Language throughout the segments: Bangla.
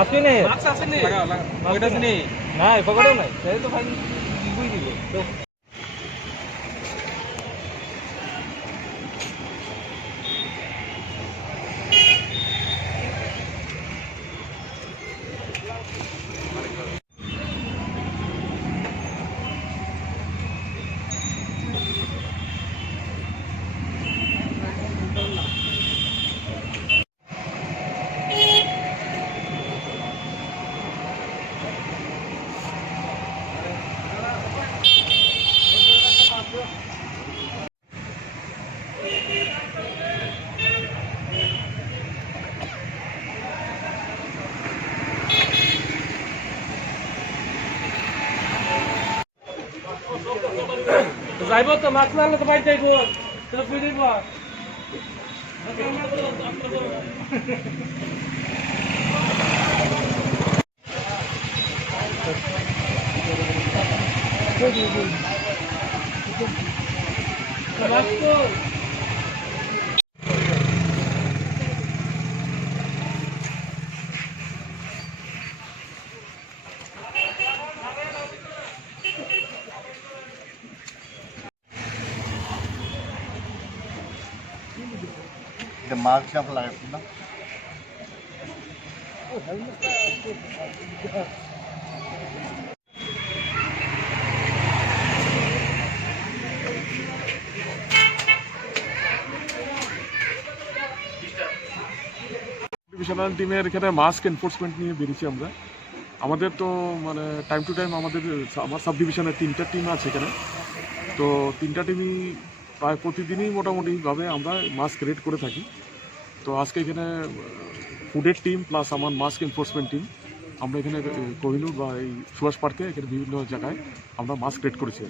মাস্ক নেই, মাস্ক আছে নি ওইটা নেই না পকেটেও নাই, তাই তো ফাইন দিবই দিব। যাইব তো মাছ না হলে তো বাইর যাইব তো বুঝ যাইব मास्क आप लगाते ना ডিভিশনাল টিমের এখানে মাস্ক এনফোর্সমেন্ট নিয়ে বেরিয়েছি আমরা। আমাদের তো মানে টাইম টু টাইম আমার সাব ডিভিশনের 3টা টিম আছে এখানে, তো 3টা টিমই প্রায় প্রতিদিনই মোটামুটিভাবে আমরা মাস্ক রেড করে থাকি। তো আজকে এখানে ফুডের টিম প্লাস আমার মাস্ক এনফোর্সমেন্ট টিম আমরা এখানে কোহিনুর বা এই সুভাষ পার্কে এখানে বিভিন্ন জায়গায় আমরা মাস্ক রেড করেছি।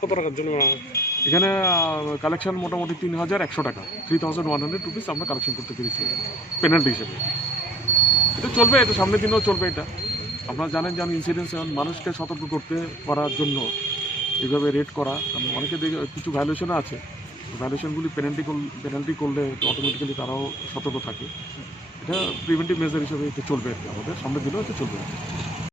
কত টাকার জন্য এখানে কালেকশন মোটামুটি 3100 টাকা, 3100 রুপিস আমরা কালেকশন করতে পেরেছি পেনাল্টি হিসেবে। এটা চলবে, এটা সামনের দিনেও চলবে। এটা আপনারা জানেন যে ইনসিডেন্স মানুষকে সতর্ক করতে করার জন্য এইভাবে রেড করা, অনেকে কিছু ভ্যালুয়েশন আছে, ভ্যালুয়েশনগুলি পেনাল্টি করলে অটোমেটিক্যালি তারাও সতর্ক থাকে। এটা প্রিভেন্টিভ মেজার হিসেবে এটা চলবে, আমাদের সামনের দিনেও এটা চলবে।